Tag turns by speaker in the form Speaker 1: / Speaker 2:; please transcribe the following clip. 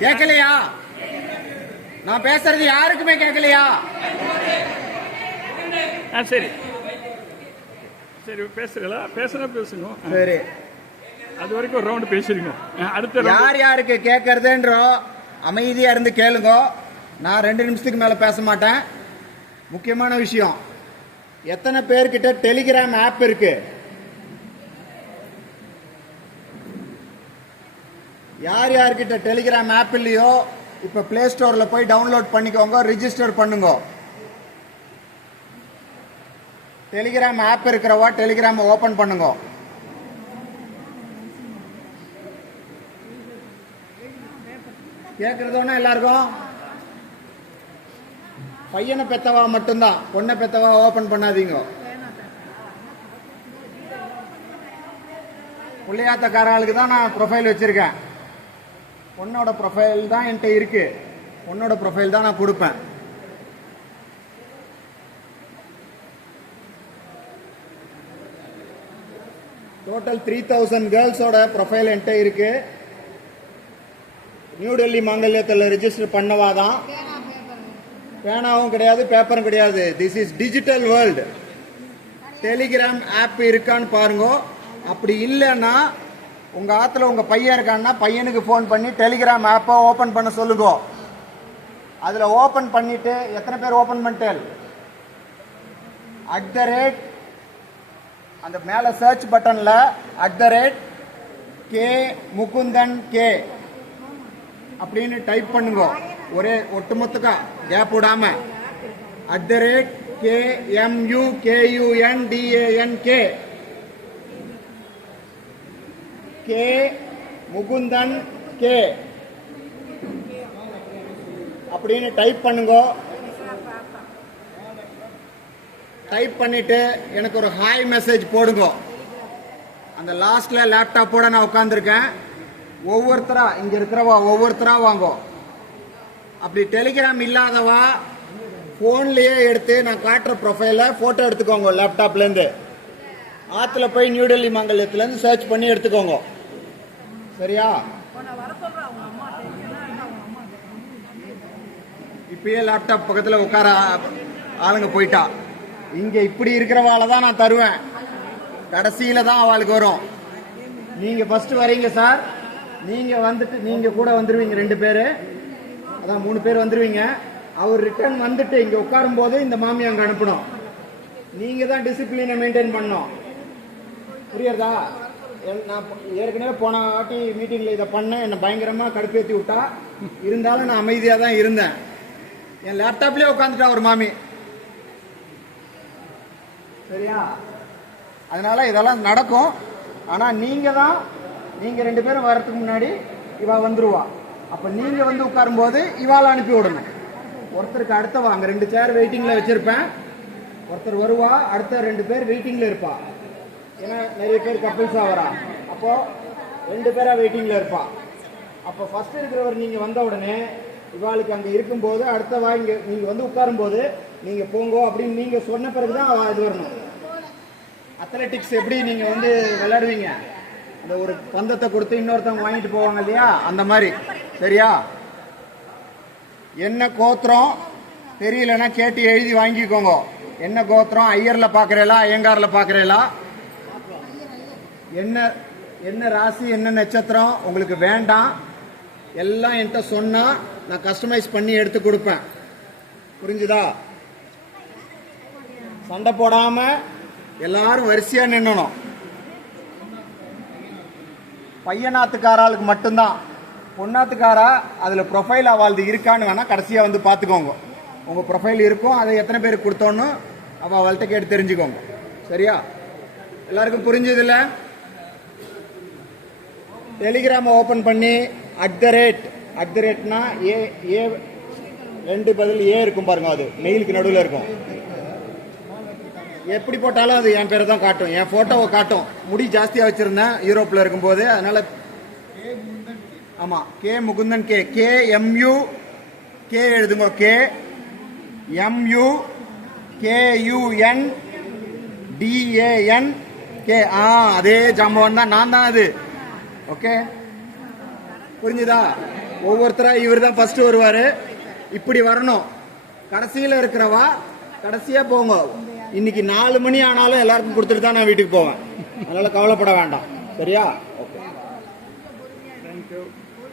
Speaker 1: கேட்கலையா நான் பேசுறது யாருக்குமே கேட்கலையா
Speaker 2: சரி. சரி பேசுறீங்களா? பேசுனா பேசுங்க.
Speaker 1: சரி.
Speaker 2: அது வரைக்கும் ஒரு ரவுண்டு பேசிருங்க. ஆ, அடுத்த.
Speaker 1: யார் யாருக்கு கேட்கறதுன்றோ அமைதியா இருந்து கேளுங்க. நான் ரெண்டு நிமிஷத்துக்கு மேல பேச மாட்டேன். முக்கியமான விஷயம் எத்தனை பேர்கிட்ட டெலிகிராம் ஆப் இருக்கு? யார் யார்கிட்ட டெலிகிராம் ஆப் இல்லையோ இப்ப பிளே ஸ்டோர்ல போய் டவுன்லோட் பண்ணிக்கோங்க ரிஜிஸ்டர் பண்ணுங்க. டெலிகிராம் ஆப் இருக்கிறவா டெலிகிராம் ஓபன் பண்ணுங்க. கேட்கறதோன்னா எல்லாருக்கும்? பையனை பெத்தவா மட்டும்தான் பொண்ணை பெத்தவா ஓபன் பண்ணாதீங்க. புள்ளையாத்தக்காராளுக்கு தான் நான் ப்ரொஃபைல் வச்சிருக்கேன். பொண்ணோட ப்ரொஃபைல் தான் என்கிட்ட இருக்கு. பொண்ணோட ப்ரொஃபைல் தான் நான் கொடுப்பேன். டோட்டல் த்ரீ தௌசண்ட் கேர்ள்ஸோட ப்ரொஃபைல் என்கிட்ட இருக்கு. நியூ டெல்லி மாங்கல்யத்தில் ரிஜிஸ்டர் பண்ணவா தான் பேனாவும் கிடையாது பேப்பரும் கிடையாது. This is digital world Telegram app இருக்கான்னு பாருங்க. அப்படி இல்லைன்னா உங்க ஆத்துல உங்க பையன் இருக்கான்னா பையனுக்கு ஃபோன் பண்ணி டெலிகிராம் ஆப்பை ஓபன் பண்ண சொல்லுங்க. அதுல ஓபன் பண்ணிட்டு எத்தனை பேர் ஓபன் பண்ணிட்டேன் அட் த ரேட் அந்த மேல search பட்டன்ல at the rate K Mukundan K அப்படின்னு டைப் பண்ணுங்க. ஒரே ஒட்டுமொத்தக்கா கேப் விடாம. At the rate K M U K U N T A N K K Mukundan K. அப்படின்னு டைப் பண்ணுங்க. டைப் பண்ணிட்டு எனக்கு ஒரு ஹாய் மெசேஜ் போடுங்க. அந்த லாஸ்ட்ல லேப்டாப்போட நான் உட்காந்துருக்கேன் ஒவ்வொருத்தரா இங்க இருக்கிறவா ஒவ்வொருத்தரா வாங்கோ. அப்படி டெலிகிராம் இல்லாதவா போன்லயே எடுத்து நான் காட்டுற ப்ரொஃபைல போட்டோ எடுத்துக்கோங்க லேப்டாப்ல இருந்து. ஆத்துல போய் நியூடெல்லி மங்கலத்துலேருந்து மங்கலத்துல இருந்து சர்ச் பண்ணி எடுத்துக்கோங்க. சரியா? இப்பயே லேப்டாப் பக்கத்துல உட்கார ஆளுங்க போயிட்டா. இங்க இப்படி இருக்கிறவால தான் நான் தருவேன். கடைசியில தான் அவளுக்கு வரும். நீங்க ஃபர்ஸ்ட் வரீங்க சார். நீங்க வந்துட்டு நீங்க கூட வந்துருவீங்க ரெண்டு பேரு. அதான் மூணு பேர் வந்துருவீங்க. அவர் ரிட்டர்ன் வந்துட்டு இங்க உட்காரும் போது இந்த மாமி அங்க அனுப்பணும். நீங்க தான் டிசிப்ளினை மெயின்டைன் பண்ணணும். புரியுறதா? நான் ஏற்கனவே போன வாட்டி மீட்டிங்கில் இதை பண்ணேன். என்னை பயங்கரமாக கடுப்பேற்றி விட்டா. இருந்தாலும் நான் அமைதியாக தான் இருந்தேன். என் லேப்டாப்லேயே உட்காந்துட்டா ஒரு மாமி. சரியா? அதனால் இதெல்லாம் நடக்கும். ஆனால் நீங்கள் தான் நீங்கள் ரெண்டு பேரும் வர்றதுக்கு முன்னாடி இவா வந்துருவா. அப்போ நீங்கள் வந்து உட்காரும்போது இவாள அனுப்பி விடணும். ஒருத்தருக்கு அடுத்தவா வாங்க ரெண்டு சேர் வெயிட்டிங்கில் வச்சுருப்பேன். ஒருத்தர் வருவா அடுத்த ரெண்டு பேர் வெயிட்டிங்கில் இருப்பா. ஏன்னா நிறைய பேர் கப்பிள்ஸா வரா. அப்போ ரெண்டு பேரா வெயிட்டிங்ல இருப்பா. அப்போ ஃபர்ஸ்ட் இருக்கிறவர் நீங்க வந்த உடனே இவாளுக்கு அங்க இருக்கும்போது அடுத்தவா இங்க நீங்க வந்து உட்காரும்போது நீங்க போங்கோ அப்படின்னு நீங்க சொன்ன பிறகுதான் அவ இது வரணும். அத்லெட்டிக்ஸ் எப்படி நீங்க வந்து விளையாடுவீங்க? இந்த ஒரு பந்தத்தை கொடுத்து இன்னொருத்தவங்க வாங்கிட்டு போவாங்க இல்லையா? அந்த மாதிரி. சரியா? என்ன கோத்திரம்? தெரியலன்னா கேட்டு எழுதி வாங்கிக்கோங்க. என்ன கோத்திரம்? ஐயர்ல பாக்குறீங்களா ஐயங்கார்ல பாக்குறீங்களா என்ன என்ன ராசி என்ன நட்சத்திரம் உங்களுக்கு வேண்டாம். எல்லாம் என்கிட்ட சொன்னால் நான் கஸ்டமைஸ் பண்ணி எடுத்து கொடுப்பேன். புரிஞ்சுதா? சண்டை போடாமல் எல்லாரும் வரிசையாக நின்னணும். பையனாத்துக்காராளுக்கு மட்டும்தான். பொண்ணாத்துக்காரா அதில் ப்ரொஃபைல் அவளுது இருக்கான்னு வேணால் கடைசியாக வந்து பார்த்துக்கோங்க உங்கள் ப்ரொஃபைல் இருக்கும் அதை எத்தனை பேருக்கு கொடுத்தோன்னு அவள் அவள்கிட்ட கேட்டு தெரிஞ்சுக்கோங்க. சரியா? எல்லாருக்கும் புரிஞ்சதில்லை டெலிகிராமை ஓபன் பண்ணி at the rate at the ரேட்னா ஏ ஏ ரெண்டு பதில் ஏ இருக்கும் பாருங்க அது. மெயிலுக்கு நடுவில் இருக்கும். எப்படி போட்டாலும் அது என் பேரை தான் காட்டும். என் போட்டோவை காட்டும். முடி ஜாஸ்தியாக வச்சுருந்தேன் யூரோப்பில் இருக்கும்போது. அதனால் ஆமாம் K Mukundan K K M U K எழுதுங்க K M U K U N T A N K ஆ அதே ஜாம்பவன் தான். நான் தான் அது. ஓகே? புரிஞ்சுதா? ஒவ்வொருத்தரா இவர் தான் ஃபர்ஸ்ட் வருவாரு. இப்படி வரணும். கடைசியில இருக்கிறவா கடைசியா போங்க. இன்னைக்கு நாலு மணி ஆனாலும் எல்லாருக்கும் கொடுத்துட்டு தான் நான் வீட்டுக்கு போவேன். அதனால கவலைப்பட வேண்டாம். சரியா?